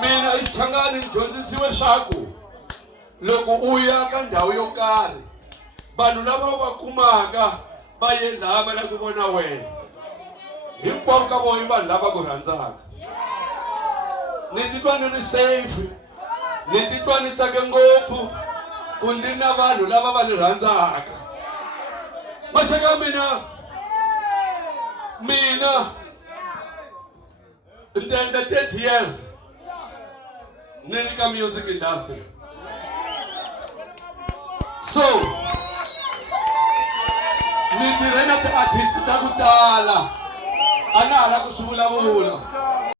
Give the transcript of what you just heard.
Mina isichangani ndyondzisiwe swaku loko u ya ka ndhawu yo karhi vanhu lava va kumaka va ye laha va lava ku vona wena hinkwavo ka vona vanhu lava ku rhandzaka ni titwa ni ri safe ni titwa ni tsake ngopfu ku ndzi na vanhu lava va ni rhandzaka maxaka mina ni endla 30 years ni ri ka music industry so ni tirhe na ti-artist ta ku tala a nga ha la ku swi vulavula